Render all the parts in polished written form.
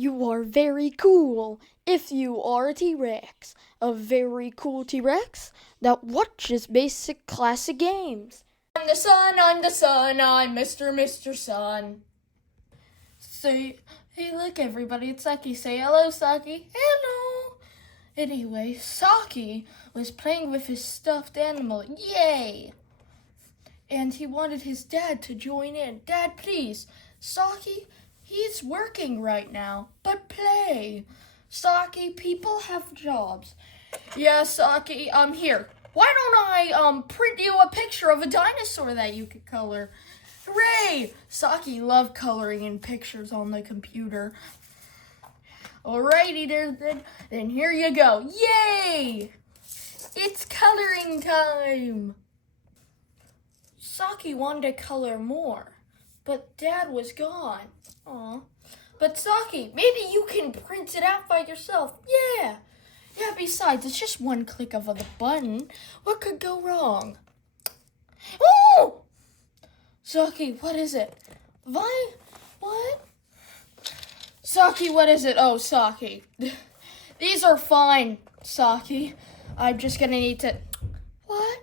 You are very cool if you are a T-Rex. A very cool T-Rex that watches basic classic games. I'm the sun, I'm Mr. Sun. Say, hey look everybody, it's Socky. Say hello, Socky. Hello. Anyway, Socky was playing with his stuffed animal. Yay! And he wanted his dad to join in. Dad, please. Socky, he's working right now, but play. Socky, people have jobs. Yeah, Socky, I'm here. Why don't I print you a picture of a dinosaur that you could color? Hooray! Socky loved coloring in pictures on the computer. Alrighty then here you go. Yay! It's coloring time! Socky wanted to color more, but Dad was gone. Aw. But Socky, maybe you can print it out by yourself. Yeah, besides, it's just one click of a button. What could go wrong? Oh! Socky, what is it? What? Socky, what is it? Oh, Socky. These are fine, Socky. I'm just gonna need to... What?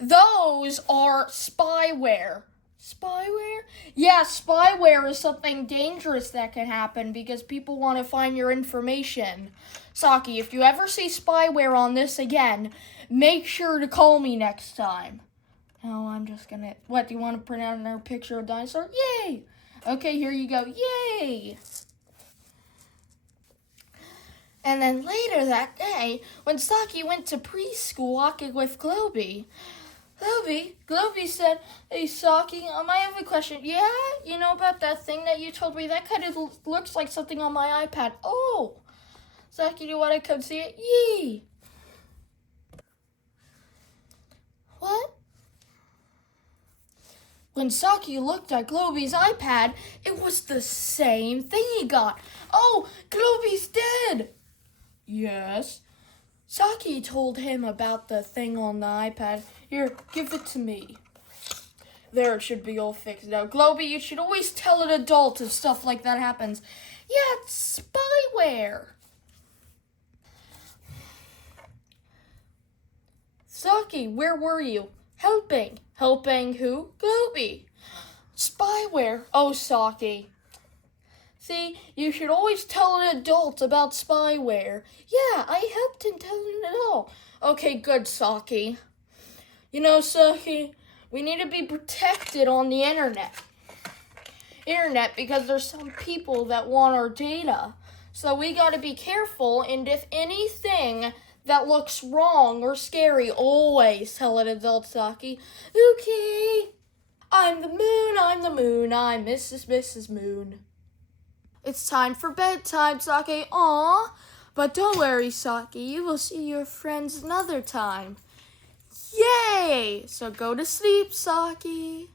Those are spyware. Spyware? Yeah, spyware is something dangerous that can happen because people want to find your information. Socky, if you ever see spyware on this again, make sure to call me next time. Oh, I'm just gonna... What, do you want to print out another picture of a dinosaur? Yay! Okay, here you go. Yay! And then later that day, when Socky went to preschool walking with Globy said, hey, Socky, I have a question. Yeah? You know about that thing that you told me? That kind of looks like something on my iPad. Oh! Socky, do you want to come see it? Yee! What? When Socky looked at Globy's iPad, it was the same thing he got. Oh, Globy's dead! Yes. Socky told him about the thing on the iPad. Here, give it to me. There, it should be all fixed now. Globy, you should always tell an adult if stuff like that happens. Yeah, it's spyware. Socky, where were you? Helping. Helping who? Globy. Spyware. Oh, Socky. See, you should always tell an adult about spyware. Yeah, I helped in telling it all. Okay, good, Socky. You know, Socky, we need to be protected on the internet. Because there's some people that want our data. So we gotta be careful, and if anything that looks wrong or scary, always tell an adult, Socky. Okay. I'm the moon, I'm Mrs. Moon. It's time for bedtime, Socky. Aw. But don't worry, Socky. You will see your friends another time. Yay! So go to sleep, Socky.